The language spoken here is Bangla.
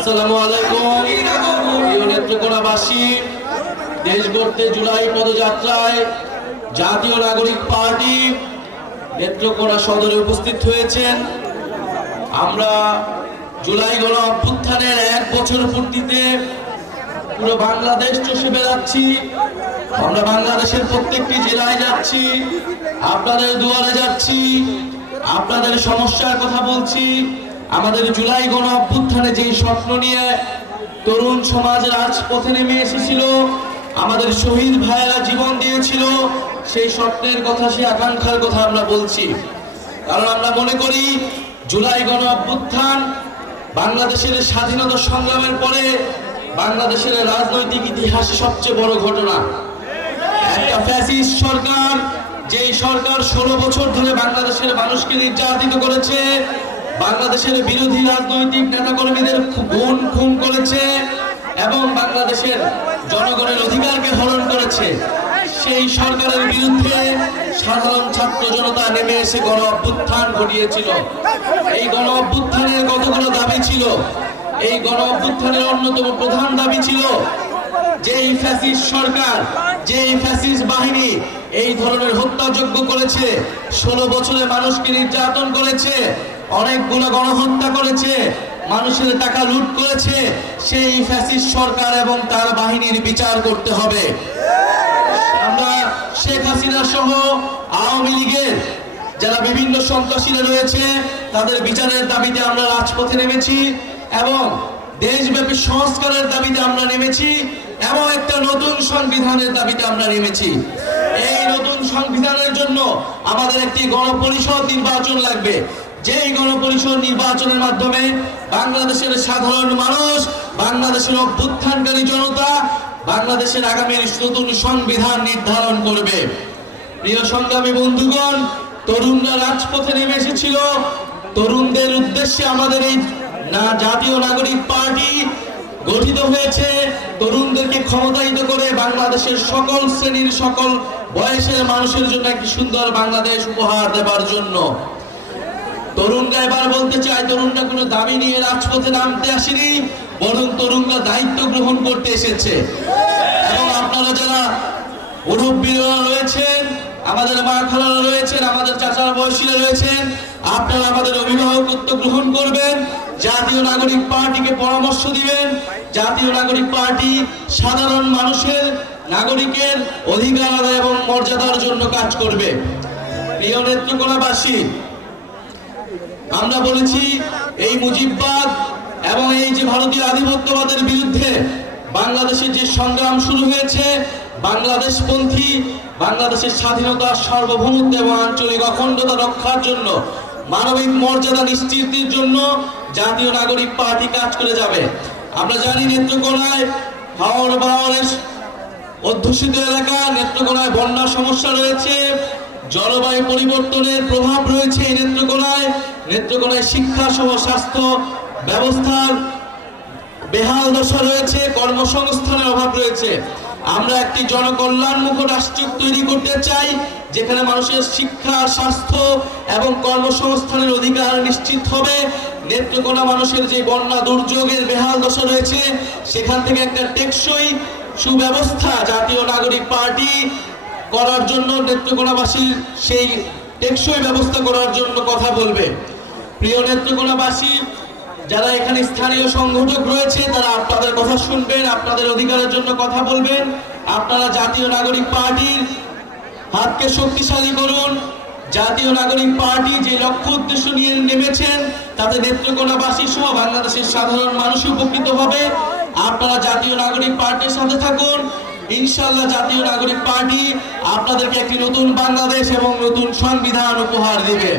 আসসালামু আলাইকুম। প্রিয় নেত্রকোনাবাসী, দেশ গড়তে জুলাই পদযাত্রায় জাতীয় নাগরিক পার্টি নেত্রকোনা সদরে উপস্থিত হয়েছেন। আমরা জুলাই গণ অভ্যুত্থানের 1 বছর পূর্তিতে পুরো বাংলাদেশ চষে বেড়াচ্ছি। আমরা বাংলাদেশের প্রত্যেকটি জেলায় যাচ্ছি, আপনাদের দুয়ারে যাচ্ছি, আপনাদের সমস্যার কথা বলছি। আমাদের জুলাই গণ অভ্যুত্থানে যেই স্বপ্ন নিয়ে তরুণ সমাজ রাজপথে নেমে এসেছিল, আমাদের শহীদ ভাইয়েরা জীবন দিয়েছিল, সেই স্বপ্নের কথা, সেই আকাঙ্ক্ষার কথা আমরা বলছি। কারণ আমরা মনে করি জুলাই গণ অভ্যুত্থান বাংলাদেশের স্বাধীনতা সংগ্রামের পরে বাংলাদেশের রাজনৈতিক ইতিহাসে সবচেয়ে বড় ঘটনা। একটা ফ্যাসিস্ট সরকার, যেই সরকার 16 বছর ধরে বাংলাদেশের মানুষকে নির্যাতিত করেছে, বাংলাদেশের বিরোধী রাজনৈতিক নেতাকর্মীদের খুন করেছে এবং বাংলাদেশের জনগণের অধিকারকে হরণ করেছে, সেই সরকারের বিরুদ্ধে সাধারণ ছাত্র জনতা নেমে এসে গণ অভ্যুত্থান ঘটিয়েছিল। এই গণ অভ্যুত্থানের কতগুলো দাবি ছিল। এই গণ অভ্যুত্থানের অন্যতম প্রধান দাবি ছিল যে এই ফ্যাসিস্ট সরকার, যে এই ফ্যাসিস্ট বাহিনী এই ধরনের হত্যাযজ্ঞ করেছে, 16 বছরে মানুষকে নির্যাতন করেছে, অনেকগুলো গণহত্যা করেছে, মানুষের টাকা লুট করেছে, সেই ফ্যাসিস্ট সরকার এবং তার বাহিনীর বিচার করতে হবে। আমরা শেখ হাসিনা সহ আওয়ামী লীগের যারা বিভিন্ন সন্ত্রাসীরা রয়েছে তাদের বিচারের দাবিতে আমরা রাজপথে নেমেছি এবং দেশব্যাপী সংস্কারের দাবিতে আমরা নেমেছি এবং একটা নতুন সংবিধানের দাবিতে আমরা নেমেছি। এই নতুন সংবিধানের জন্য আমাদের একটি গণপরিষদ নির্বাচন লাগবে। যেই গণপরিষদ নির্বাচনের মাধ্যমে বাংলাদেশের সাধারণ মানুষ, বাংলাদেশের অভ্যুত্থানকারী জনতা বাংলাদেশের আগামীর নতুন সংবিধান নির্ধারণ করবে। প্রিয় সংগ্রামী বন্ধুগণ, তরুণরা রাজপথে নেমে এসেছিল। তরুণদের উদ্দেশ্যে আমাদের এই জাতীয় নাগরিক পার্টি গঠিত হয়েছে, তরুণদেরকে ক্ষমতায়িত করে বাংলাদেশের সকল শ্রেণীর, সকল বয়সের মানুষের জন্য একটি সুন্দর বাংলাদেশ উপহার দেবার জন্য। তরুণরা এবার বলতে চায়, তরুণরা কোনো দাবি নিয়ে রাজপথে নামতে আসেনি, বরং তরুণরা দায়িত্ব গ্রহণ করতে এসেছে। এবং আপনারা যারা মুরব্বীরা রয়েছেন, আমাদের মা খালারা রয়েছেন, আমাদের চাচার বয়সীরা রয়েছেন, আপনারা আমাদের অভিভাবকত্ব গ্রহণ করবেন, জাতীয় নাগরিক পার্টিকে পরামর্শ দিবেন। জাতীয় নাগরিক পার্টি সাধারণ মানুষের, নাগরিকের অধিকার আদায় এবং মর্যাদার জন্য কাজ করবে। প্রিয় নেত্রকোনাবাসী, আমরা বলেছি এই মুজিববাদ এবং এই যে ভারতীয় আধিপত্যবাদের বিরুদ্ধে বাংলাদেশের যে সংগ্রাম শুরু হয়েছে, বাংলাদেশপন্থী, বাংলাদেশের স্বাধীনতা, সার্বভৌমত্ব এবং আঞ্চলিক অখণ্ডতা রক্ষার জন্য, মানবিক মর্যাদা নিশ্চিতের জন্য জাতীয় নাগরিক পার্টি কাজ করে যাবে। আমরা জানি নেত্রকোনায় হাওর বাওয়ারের অধ্যুষিত এলাকা, নেত্রকোনায় বন্যার সমস্যা রয়েছে, জলবায়ু পরিবর্তনের প্রভাব রয়েছে এই নেত্রকোনায়। নেত্রকোনায় শিক্ষা সহ স্বাস্থ্য ব্যবস্থার বেহাল দশা রয়েছে, কর্মসংস্থানের অভাব রয়েছে। আমরা একটি জনকল্যাণমুখ রাষ্ট্র তৈরি করতে চাই, যেখানে মানুষের শিক্ষা, স্বাস্থ্য এবং কর্মসংস্থানের অধিকার নিশ্চিত হবে। নেত্রকোনা মানুষের যে বন্যা দুর্যোগের বেহাল দশা রয়েছে, সেখান থেকে একটা টেকসই সুব্যবস্থা জাতীয় নাগরিক পার্টি করার জন্য, নেত্রকোনাবাসীর সেই টেকসই ব্যবস্থা করার জন্য কথা বলবে। প্রিয় নেত্রকোনাবাসী, যারা এখানে স্থানীয় সংগঠক রয়েছে তারা আপনাদের কথা শুনবেন, আপনাদের অধিকারের জন্য কথা বলবেন। আপনারা জাতীয় নাগরিক পার্টির হাতকে শক্তিশালী করুন। জাতীয় নাগরিক পার্টি যে লক্ষ্য উদ্দেশ্য নিয়ে নেমেছেন তাতে নেত্রকোনাবাসী সহ বাংলাদেশের সাধারণ মানুষ উপকৃত হবে। আপনারা জাতীয় নাগরিক পার্টির সাথে থাকুন। ইনশাআল্লাহ জাতীয় নাগরিক পার্টি আপনাদেরকে একটি নতুন বাংলাদেশ এবং নতুন সংবিধান উপহার দিবে।